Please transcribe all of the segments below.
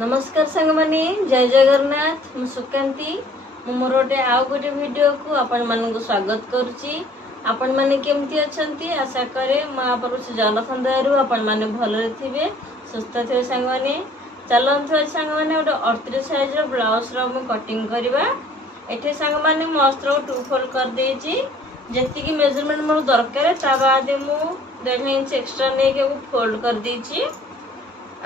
नमस्कार सांग माने जय जगन्नाथ मु सुकांती मु मोर गोटे आउ गोटे वीडियो को आपण मानक स्वागत करुच्ची। आपण माने केमती अछंती आशा करे महाप्रभु से जगन्नाथ दयारु आपण माने भलरे थिबे सुस्थ थिबे। सांग माने चलंतु सांग माने गोटे 38 साइज रो ब्लाउज रो मु कटिंग करबा। एठे सांग माने मु अस्त्र को 2 फोल्ड कर देची जेति की मेजरमेंट मोर दरकार ता बाद मु 1.5 इंच एक्स्ट्रा ने के फोल्ड कर देची।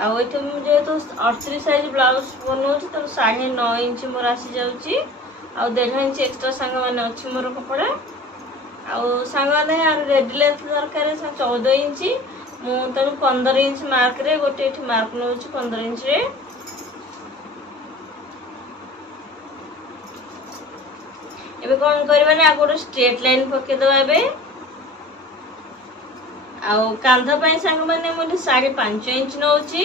आउ एठे मु जेहेतु 38 साइज ब्लाउज बनौछि तो 9.5 इंच मोर आसी जाउछि। आउ 1.5 इंच एक्स्ट्रा सांग माने अछि मोर कपड़ा। आउ सांग माने रेडी लेंथ दरकार 14 इंच मु तनु 15 इंच मार्क रे गोटे एठी मार्क नौछि 15 इंच रे। एबे कोन करबा ने आगो स्ट्रेट लाइन पके दबा। एबे आउ कांध पाई सांग माने मोटे 5.5 इंच नौछि।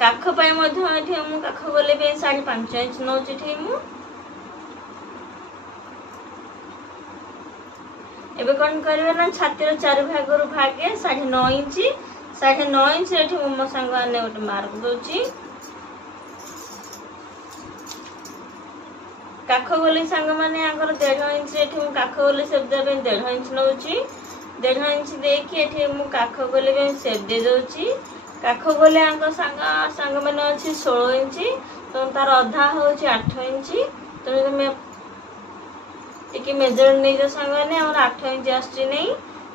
काख पाई मध्य एठी मु काख बोले बे 5.5 इंच नौछि। एठी मु एबे कोन करबे ना छातीर 4 भाग रु भागे 9.5 इंच 9.5 इंच एठी मो सांग माने ओटे मार्क दोछि। काख गोली सांग माने आगर 1.5 इंच एठी मु काख गोली सेप देबे 1.5 इंच नौछि। 1.5 इंच देकी एठी मु काख गोली बे सेप दे दोछि। काख गोली आंग सांग माने अछि 16 इंच तो तार आधा होछि 8 इंच। तो मैं टिके मेजर नै जो सांग माने और 8 इंच आछि नै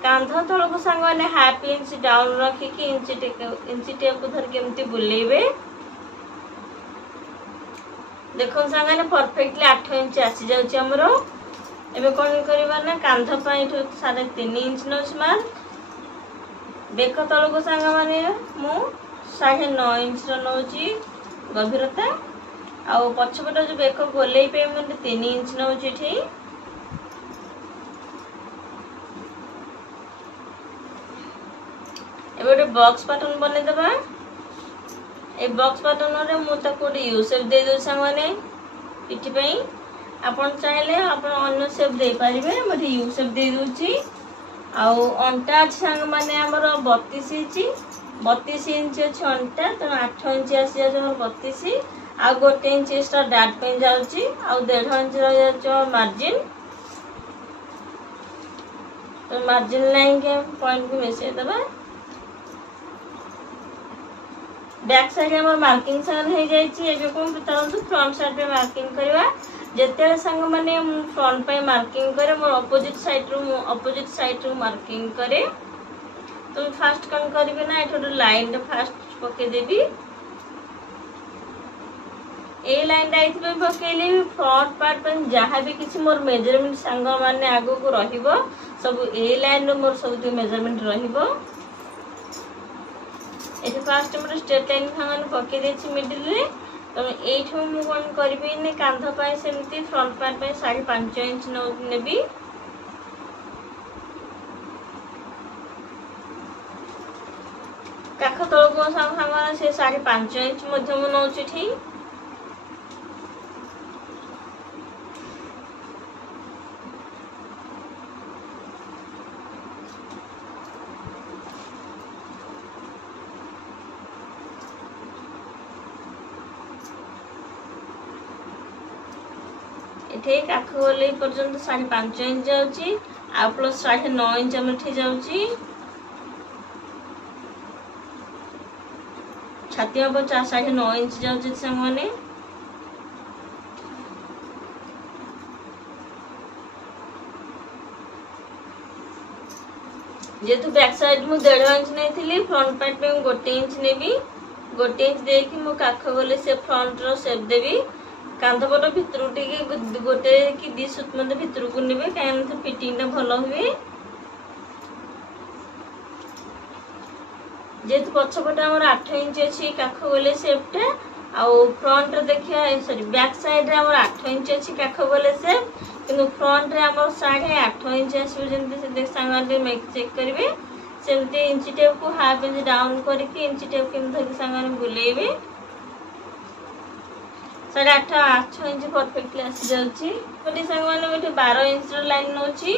कांध तळ को सांग माने हाफ इंच डाउन रखी कि इंच टेप को धर केमती बुलेबे। देखो सांगाने परफेक्टली 8 इंच आसी जाउची हमरो। एबे कोन करबा ना कांध पाई 3.5 इंच नौछ मार्क। बेक तळ को सांगा माने मु 9.5 इंच रो नौची गभीरता। आ पछपट जो बेक गोलेई पे मु 3 इंच नौची ठी। एबे ଗୋଟେ बॉक्स पैटर्न बने देबा। ए बॉक्स पैटर्न रे मु ताको यू शेप दे दो सांग माने पिठी पई। आपण चाहिले आपण अन्य शेप दे परिबे। मते यू शेप दे दोची। आउ अंटा सांग माने हमर 32 इंच अछि अंटा तो 8 इंच आसी जाय हमर 32। आ 1 इंच एक्स्ट्रा डाट पे जाउची। आउ 1.5 इंच रह जाय मार्जिन। तो मार्जिन लाइन के पॉइंट को मिसे दबा। बैक साइड हमर मार्किंग सन हे जाय छी। एबे कोन तरंतु फ्रंट साइड पे मार्किंग करबा। जेते संग माने फ्रंट पे मार्किंग करे मोर अपोजिट साइड रो मार्किंग करे। तो फास्ट कन करबे ना एठो लाइन फास्ट पके देबी। ए लाइन राइट पे पकेली फ्रंट पार्ट पे जहां भी किछि मोर मेजरमेंट संग माने आगो को रहिबो सब ए लाइन रो मोर सब मेजरमेंट रहिबो। एठी फास्ट मोर स्ट्रेट लाइन भांगन पके देछि मिडिल रे। तो एठो मु कोन करबी ने कांध पाए सेमती फ्रंट पार्ट पे 5.5 इंच नेबी। काख तळ को सांग से 5.5 इंच मध्य मु नौछि ठी। एठे काख गोले पर्यंत 5.5 इंच जाउची। आ प्लस 9.5 इंच हम एठे जाउची। छाती अब 9.5 इंच जाउची संग माने। जेतु बैक साइड मु 1.5 इंच नै थिली फ्रंट पार्ट पे 1 इंच नेबी। 1 इंच देकी मु काख गोले से फ्रंट रो शेप देबी। कांध पट भितर टिके गोटे कि 2 सूत मते भितर को नेबे कान तो फिटिंग ना भलो हुए। जेतु पछपट हमर 8 इंच अछि काख गोले शेपटा। आ फ्रंट रे देखिया सॉरी बैक साइड रे हमर 8 इंच अछि काख गोले शेप किंतु फ्रंट रे हमर 8.5 इंच आसी जेंति से देख सांगाले मेक चेक करबे। सेमते इंच टेप को हाफ इंच डाउन करके इंच टेप के धरि सांगाने बुलेबे। 8.5 इंच परफेक्टली आसी जाउची। गोटे सांग माने गोटे 12 इंच रो लाइन नोची।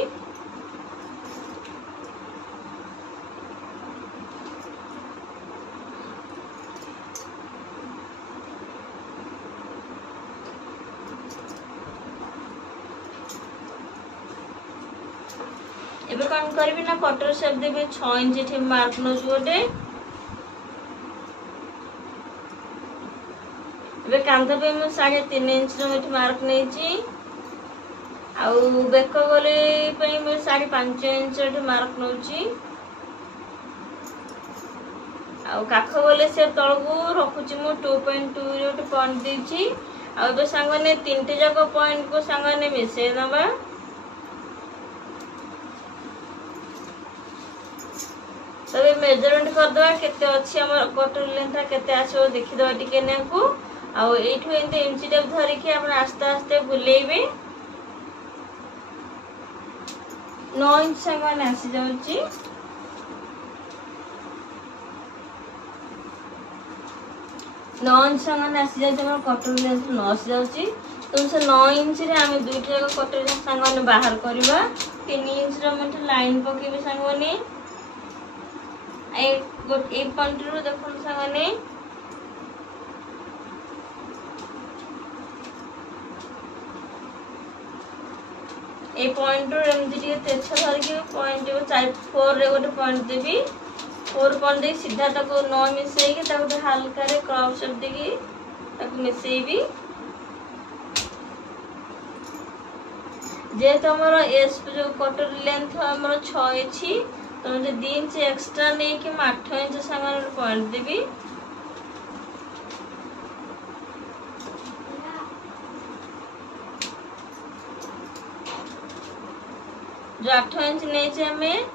एबे कौन करबी ना कटर शेप देबे 6 इंच एठी मार्क नो गोटे एबे कांधा पे मैं 3.5 इंच रो एठी मार्क नै छी आउ बेक गले पे मैं 5.5 इंच एठी मार्क नौ छी आउ काख गले से तळगु रखुची मु 2.2 रे ओटे पॉइंट देची आउ बे संगने तीनटे जाक पॉइंट को संगने मिसे नबा तबे मेजरमेंट कर दवा केते अछि हमर कटर लेंथ केते आछो देखि दवा टिके नेकू आ एठु एते इंची टेप धरि के आपण आस्ते आस्ते बुलेबे 9 इंच संगने आसी जाउची 9 इंच संगने आसी जाउची हमर कटर लेंथ 9 आसी जाउची तुम से 9 इंच रे आमे दुइटा जाक कटर संगने बाहर करबा 3 इंच रो मटे लाइन पकेबे संगने एक पॉइंट रो देखो संगने ए पॉइंट रो एमती टिके तेछ धर के पॉइंट 4 रे गोटे पॉइंट देबी 4 पॉइंट दे सीधा ताको 9 मिसेई के ताको हल्का रे क्रॉस शेप देगी ताको मिसेईबी जे तो हमर एस जो कटर लेंथ हमर 6 अछि तो मुझे 2 इंच एक्स्ट्रा नहीं कि 8 इंच संगन पॉइंट देबी जो 8 इंच नहीं छे हमें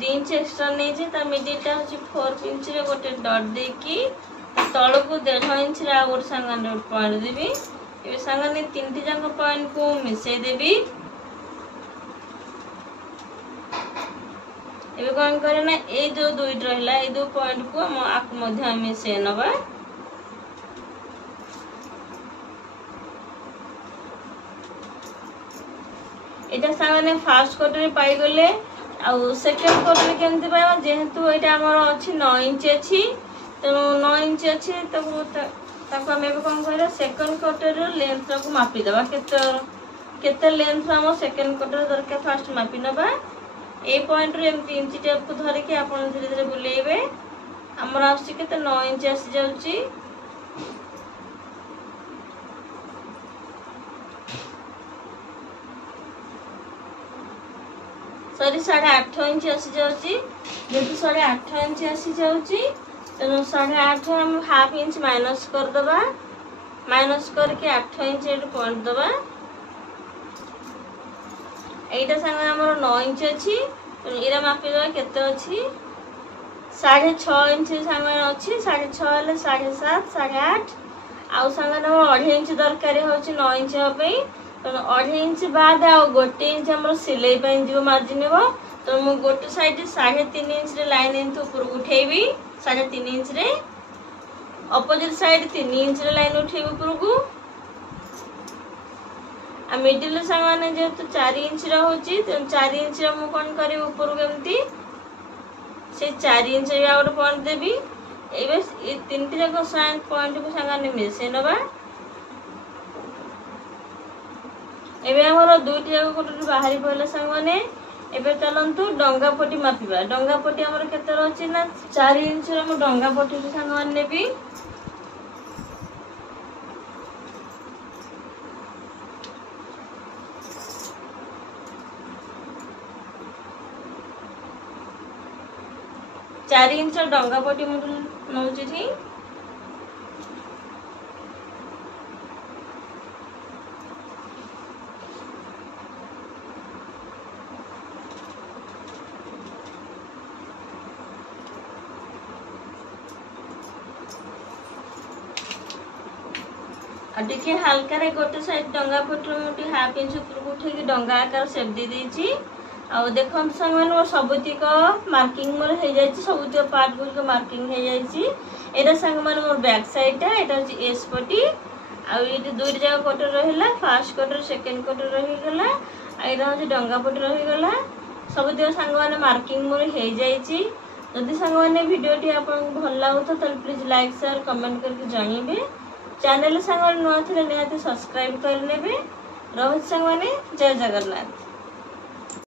2 इंच एक्स्ट्रा नहीं छे ता मिडिलटा होची 4 इंच रे गोटे डॉट देकी तळ को 1.5 इंच रे और संगन पॉइंट देबी ए संगने तीनटी जंग पॉइंट को मिसे देबी एबे कौन करे ना ए जो दुईट रहला ए दो पॉइंट को हम आक मध्य हम से नबा एटा सामने फर्स्ट क्वार्टर पाई गले आ सेकंड क्वार्टर केमति पाइबा जेहेतु एटा हमर अछि 9 इंच अछि तो 9 इंच अछि ताको हम एबे कोन करे सेकंड क्वार्टर रो लेंथ को मापी देबा केते लेंथ हम सेकंड क्वार्टर दरके फर्स्ट मापी नबा ए पॉइंट रे एमती इंच टेप को धरि के आपण धीरे धीरे बुलेबे हमर आसी केते 9 इंच आसी जाउची सॉरी 8.5 इंच आसी जाउची जेतु 8.5 इंच आसी जाउची तनो 8.5 हम हाफ इंच माइनस कर दबा माइनस करके 8 इंच एट पॉइंट दबा एटा संग हमर 9 इंच अछि इरा मापी दबा केते अछि 6.5 इंच संग अछि 6.5 ले 7.5 8.5 आउ संग हमर 2.5 इंच दरकार होछि 9 इंच होबै तो 2.5 इंच बाद आ 1 इंच हमर सिलाई पय दिबो मार्जिन हो तो मु गोटे साइड 3.5 इंच रे लाइन एंत ऊपर उठेबी 3.5 इंच रे ऑपोजिट साइड 3 इंच रे लाइन उठेबी ऊपर को आ मिडिल संगने जेतु 4 इंच रा होची तो 4 इंच रा मु कोन करी ऊपर केमती से 4 इंच रे आउट पॉइंट देबी एबे ए तीनटी जाको साइन पॉइंट को संगने मिसे नबा एबे हमर दुईटी जाको कोटरी बाहरी पहले संगने एबे चलंतु डंगा पट्टी मापिबा डंगा पट्टी हमर केते रहची ना 4 इंच रा मु डंगा पट्टी को संगने नेबी 4 इंच डंगा पट्टी मुझे नौची थी देखिए हल्का रे गोटे साइड डंगा पट्टी मुझे हाफ इंच ऊपर उठे डंगा आकार सेप दे देची आ देखो संग सबुतिक मार्किंग मोर हो जाए सबुतिक पार्ट गुरिक मार्किंग हो जाए एटा संग मोर बैक साइड एटा होची एस पट्टी आ ये दुई जगह कटर रहिला फर्स्ट कटर सेकंड कटर रही गला आ एटा होची डंगा पट्टी रही गला सबुतिक संग माने मार्किंग मोर हो जाए जदि संग माने वीडियोटी आपन भल लागो तो प्लीज लाइक शेयर कमेंट करके जानिबे चैनल संग नुआ थे निहाती सब्सक्राइब कर नेबे रोहित संग माने जय जगन्नाथ।